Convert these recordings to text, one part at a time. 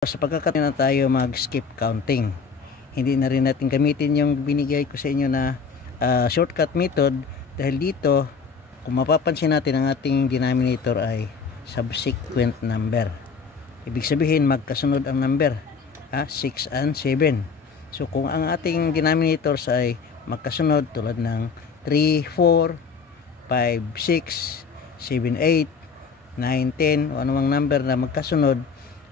Sa pagkakataon na tayo mag-skip counting, hindi na rin natin gamitin yung binigay ko sa inyo na shortcut method, dahil dito kung mapapansin natin ang ating denominator ay subsequent number. Ibig sabihin magkasunod ang number, 6 and 7. So kung ang ating denominators ay magkasunod tulad ng 3, 4, 5, 6, 7, 8, 9, 10 o anumang number na magkasunod,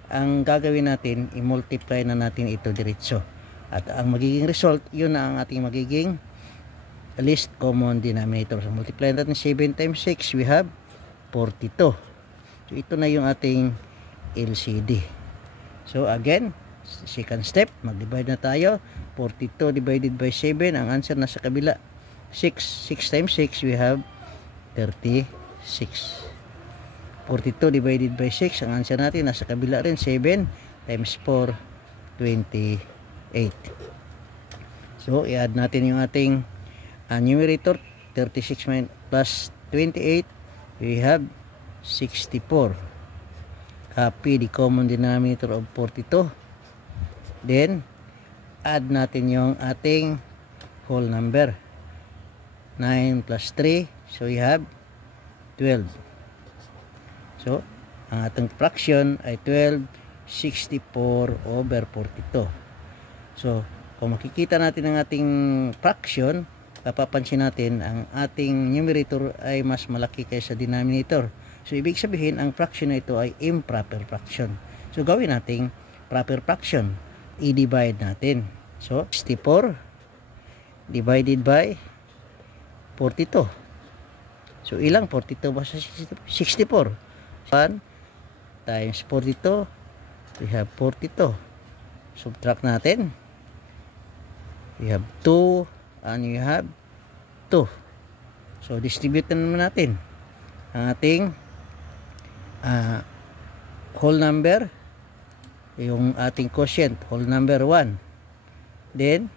ang gagawin natin, i-multiply na natin ito diretso. At ang magiging result, yun na ang ating magiging least common denominator. So multiply natin 7 times 6, we have 42. So ito na yung ating LCD. So again, second step, mag-divide na tayo. 42 divided by 7, ang answer nasa kabila. 6 times 6, we have 36. 42 divided by 6, ang answer natin nasa kabila rin. 7 times 4, 28. So i-add natin yung ating numerator. 36 plus 28, we have 64. Copy the common denominator of 42. Then add natin yung ating whole number. 9 plus 3, so we have 12. So, ang ating fraction ay 12/64 over 42. So, kung makikita natin ang ating fraction, papapansin natin ang ating numerator ay mas malaki kaysa denominator. So, ibig sabihin, ang fraction na ito ay improper fraction. So, gawin nating proper fraction. I-divide natin. So, 64 divided by 42. So, ilang 42 ba sa 64? 1 times 42, we have 42. Subtract natin, we have 2 and we have 2. So distribute na naman natin ang ating whole number, yung ating quotient, whole number 1. Then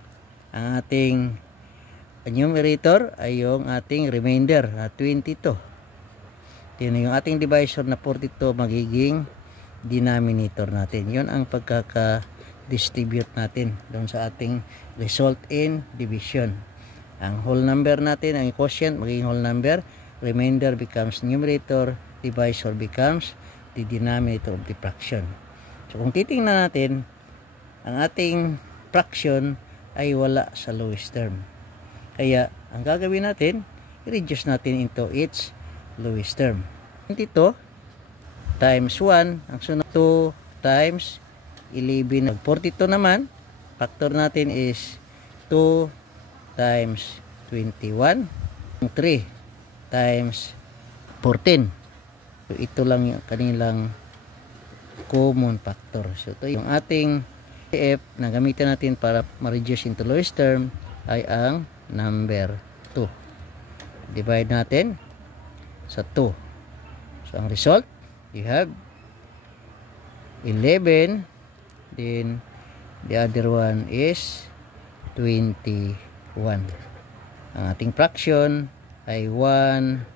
ang ating numerator ay yung ating remainder, 22. Yun yung ating divisor na 42 magiging denominator natin. Yun ang pagkaka-distribute natin doon sa ating result in division. Ang whole number natin, ang quotient magiging whole number, remainder becomes numerator, divisor becomes the denominator of the fraction. So kung titingnan natin, ang ating fraction ay wala sa lowest term. Kaya ang gagawin natin, i-reduce natin into its lowest term. 22 times 1, ang sunod 2 times 11. 42 naman, factor natin is 2 times 21. 3 times 14. So ito lang yung kanilang common factor. So ito yung ating F na gamitin natin para ma-reduce into lowest term ay ang number 2. Divide natin sa 2. So ang result, you have 11, then the other one is 21. Ang ating fraction ay 11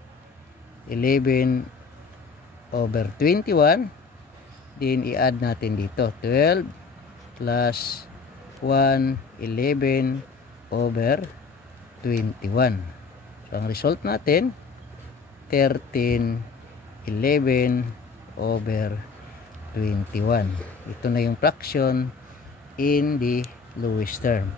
over 21. Then i-add natin dito 12 plus 11 over 21. So ang result natin 13/11 over 21. Ito na yung fraction in the lowest term.